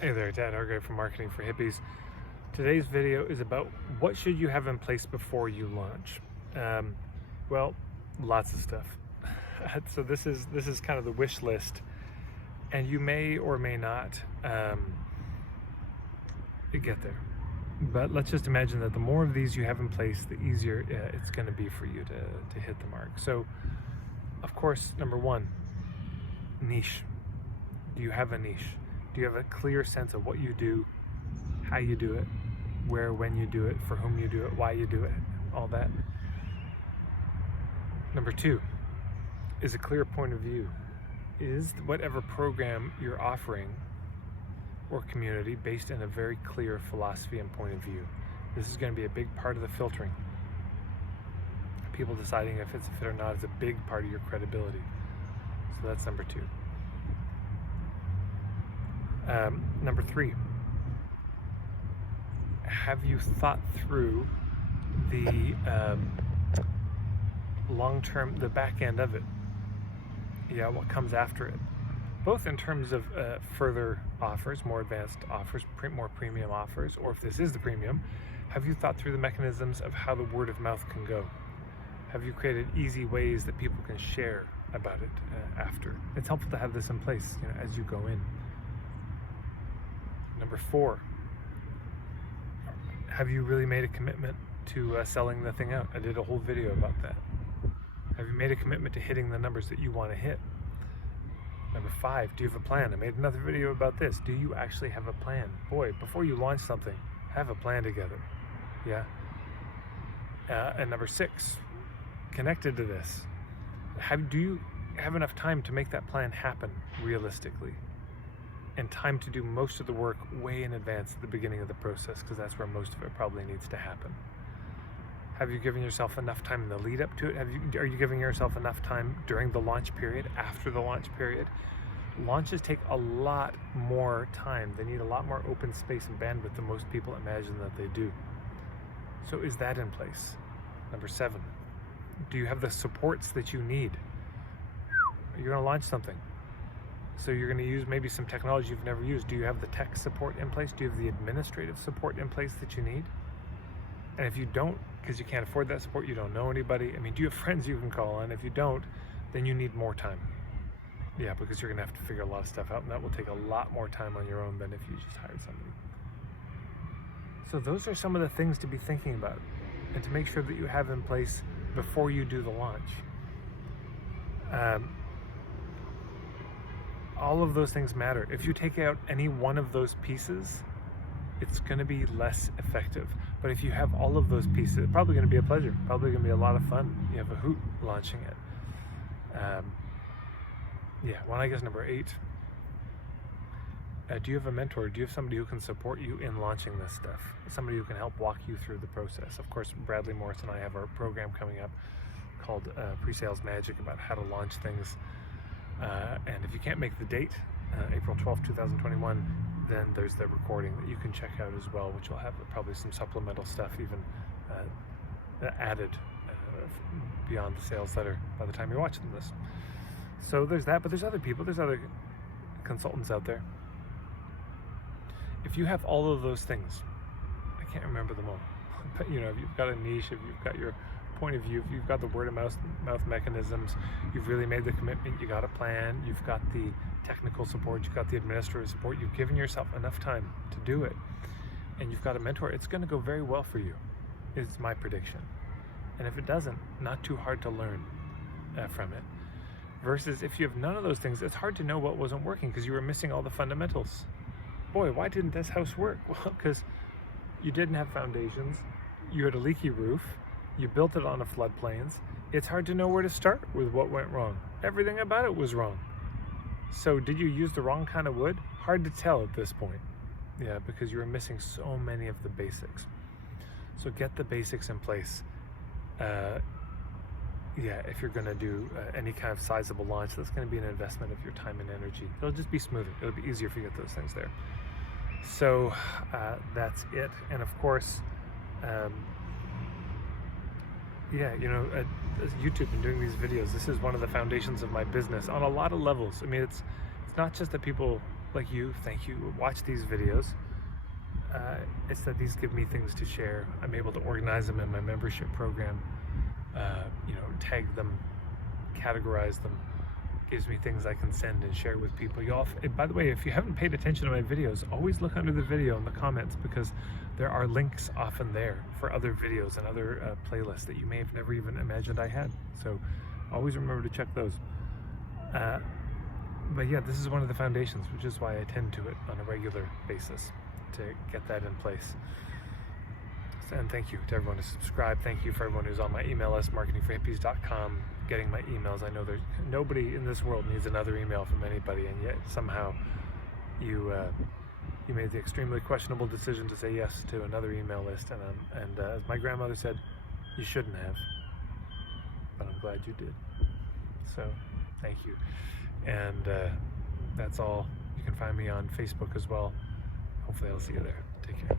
Hey there, Dan Hargrave from Marketing for Hippies. Today's video is about what should you have in place before you launch. Um, well, lots of stuff. So this is kind of the wish list, and you may or may not get there. But let's just imagine that the more of these you have in place, the easier it's going to be for you to hit the mark. So, of course, number one, niche. Do you have a niche? Do you have a clear sense of what you do, how you do it, where, when you do it, for whom you do it, why you do it, all that? Number two is a clear point of view. Is whatever program you're offering or community based in a very clear philosophy and point of view? This is going to be a big part of the filtering. People deciding if it's a fit or not is a big part of your credibility. So that's number two. Number three, have you thought through the long-term, the back end of it? Yeah, what comes after it? Both in terms of further offers, more advanced offers, more premium offers, or if this is the premium, have you thought through the mechanisms of how the word of mouth can go? Have you created easy ways that people can share about it after? It's helpful to have this in place, as you go in. Number four, have you really made a commitment to selling the thing out? I did a whole video about that. Have you made a commitment to hitting the numbers that you want to hit? Number five, do you have a plan? I made another video about this. Do you actually have a plan? Boy, before you launch something, have a plan together. Yeah. And number six, connected to this, do you have enough time to make that plan happen realistically? And time to do most of the work way in advance at the beginning of the process, because that's where most of it probably needs to happen. Have you given yourself enough time in the lead up to it? Are you giving yourself enough time during the launch period, after the launch period? Launches take a lot more time. They need a lot more open space and bandwidth than most people imagine that they do. So is that in place? Number seven, do you have the supports that you need? You're going to launch something. So you're going to use maybe some technology you've never used. Do you have the tech support in place? Do you have the administrative support in place that you need? And if you don't, because you can't afford that support, you don't know anybody, do you have friends you can call on? If you don't, then you need more time. Yeah, because you're going to have to figure a lot of stuff out, and that will take a lot more time on your own than if you just hired somebody. So those are some of the things to be thinking about and to make sure that you have in place before you do the launch. All of those things matter. If you take out any one of those pieces, it's going to be less effective. But if you have all of those pieces, it's probably going to be a pleasure, probably going to be a lot of fun. You have a hoot launching it. I guess number eight, do you have a mentor? Do you have somebody who can support you in launching this stuff? Somebody who can help walk you through the process? Of course, Bradley Morris and I have our program coming up called Pre-Sales Magic, about how to launch things. And if you can't make the date, April 12th, 2021, then there's the recording that you can check out as well, which will have probably some supplemental stuff even added beyond the sales letter by the time you're watching this. So there's that, but there's other people, there's other consultants out there. If you have all of those things, I can't remember them all, but if you've got a niche, if you've got your point of view, if you've got the word of mouth mechanisms, you've really made the commitment, you got a plan, you've got the technical support, you've got the administrative support, you've given yourself enough time to do it, and you've got a mentor, it's going to go very well for you, is my prediction. And if it doesn't, not too hard to learn from it. Versus if you have none of those things, it's hard to know what wasn't working because you were missing all the fundamentals. Boy, why didn't this house work? Well, because you didn't have foundations, you had a leaky roof, you built it on a floodplains. It's hard to know where to start with what went wrong. Everything about it was wrong. So did you use the wrong kind of wood? Hard to tell at this point. Yeah, because you were missing so many of the basics. So get the basics in place. If you're going to do any kind of sizable launch, that's going to be an investment of your time and energy. It'll just be smoother. It'll be easier if you get those things there. So that's it. And of course, as YouTube and doing these videos, this is one of the foundations of my business on a lot of levels. It's not just that people like you, thank you, watch these videos. It's that these give me things to share. I'm able to organize them in my membership program, tag them, categorize them. Gives me things I can send and share with people. By the way, if you haven't paid attention to my videos, always look under the video in the comments, because there are links often there for other videos and other playlists that you may have never even imagined I had. So always remember to check those. But yeah, this is one of the foundations, which is why I tend to it on a regular basis, to get that in place. And thank you to everyone who subscribed. Thank you for everyone who's on my email list, marketingforhippies.com, getting my emails. I know there's nobody in this world needs another email from anybody, and yet somehow you made the extremely questionable decision to say yes to another email list. And as my grandmother said, you shouldn't have, but I'm glad you did. So thank you. And that's all. You can find me on Facebook as well. Hopefully I'll see you there. Take care.